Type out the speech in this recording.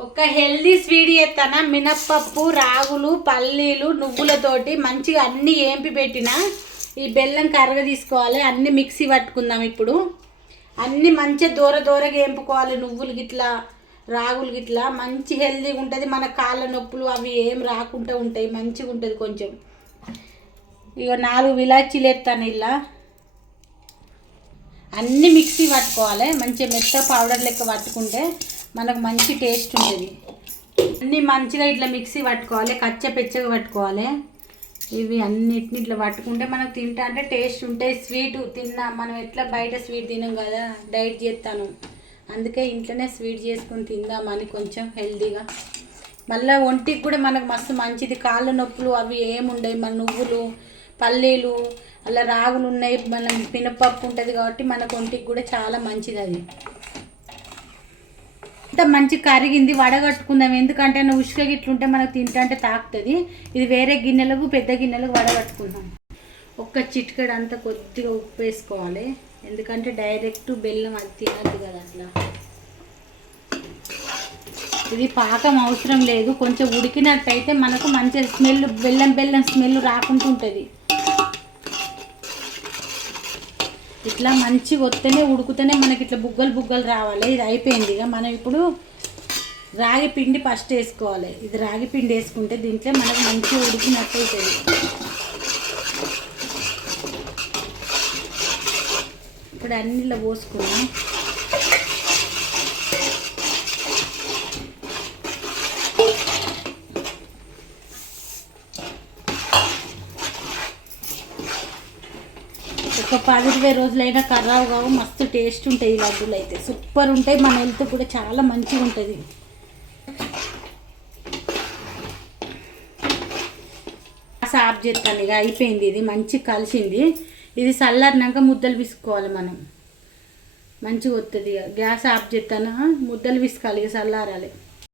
ఒక healthy sweet చేస్తానా, మినప్పప్పు, రాగులు, పల్లీలు, నువ్వులతోటి మంచిగా అన్నీ ఏంపి పెట్టిన ఈ బెల్లం కరగ తీసుకోవాలి. అన్నీ మిక్సీ పట్టుకుందాం. ఇప్పుడు అన్నీ మంచిగా దూరగా ఏంపుకోవాలి. నువ్వులు గిట్లా, రాగులు గిట్లా మంచి హెల్దీగా ఉంటుంది. మన కాళ్ళ నొప్పులు అవి ఏం రాకుండా ఉంటాయి. మంచిగా ఉంటుంది. కొంచెం ఇక 4 ఇలాచీలు ఎత్తాను. ఇలా అన్నీ మిక్సీ పట్టుకోవాలి. మంచిగా మెత్త పౌడర్ లెక్క పట్టుకుంటే మనకు మంచి టేస్ట్ ఉంటుంది. అన్నీ మంచిగా ఇట్లా మిక్సీ పట్టుకోవాలి. కచ్చపెచ్చగా పట్టుకోవాలి. ఇవి అన్నిటిని ఇట్లా పట్టుకుంటే మనకు తింటా అంటే టేస్ట్ ఉంటాయి. స్వీట్ తిన్నా మనం ఎట్లా బయట స్వీట్ తినం కదా, డైట్ చేస్తాను. అందుకే ఇంట్లోనే స్వీట్ చేసుకొని తిందామని కొంచెం హెల్తీగా. మళ్ళీ ఒంటికి కూడా మనకు మస్తు మంచిది. కాళ్ళ నొప్పులు అవి ఏముండవు. మన నువ్వులు, పల్లీలు, అలా రాగులు ఉన్నాయి, మనం మినపప్పు ఉంటుంది కాబట్టి మనకు ఒంటికి కూడా చాలా మంచిది. అది అంత మంచి కరిగింది. వడగట్టుకుందాం. ఎందుకంటే ఉష్క గిట్లుంటే మనకు తింటే తాకుతుంది. ఇది వేరే గిన్నెలకు, పెద్ద గిన్నెలకు వడగట్టుకుందాం. ఒక్క చిటికెడు అంతా కొద్దిగా ఉప్పు వేసుకోవాలి. ఎందుకంటే డైరెక్ట్ బెల్లం అది తినద్దు కదా. అట్లా ఇది పాకం అవసరం లేదు. కొంచెం ఉడికినట్టయితే మనకు మంచి స్మెల్, బెల్లం స్మెల్ రాకుండా ఉంటుంది. ఇట్లా మంచిగా వస్తేనే ఉడుకుతూనే మనకి ఇట్లా బుగ్గలు రావాలి. ఇది అయిపోయింది. ఇక మనం ఇప్పుడు రాగి పిండి ఫస్ట్ వేసుకోవాలి. ఇది రాగి పిండి వేసుకుంటే దీంట్లో మనకు మంచిగా ఉడికినట్టు అవుతుంది. ఇప్పుడు అన్నిలో పోసుకున్నాం. ఒక 10-20 రోజులైనా ఖరాబు కావు. మస్తు టేస్ట్ ఉంటాయి ఈ లడ్డూలు అయితే. సూపర్ ఉంటాయి. మన హెల్త్ కూడా చాలా మంచిగా ఉంటుంది. ఆఫ్ చేస్తాను. ఇక అయిపోయింది. ఇది మంచిగా కలిసింది. ఇది చల్లారినాక ముద్దలు పిసుకోవాలి. మనం మంచిగా వస్తుంది. ఇక గ్యాస్ ఆఫ్ చేస్తాను. ముద్దలు పిసుకోవాలి. ఇక చల్లారాలి.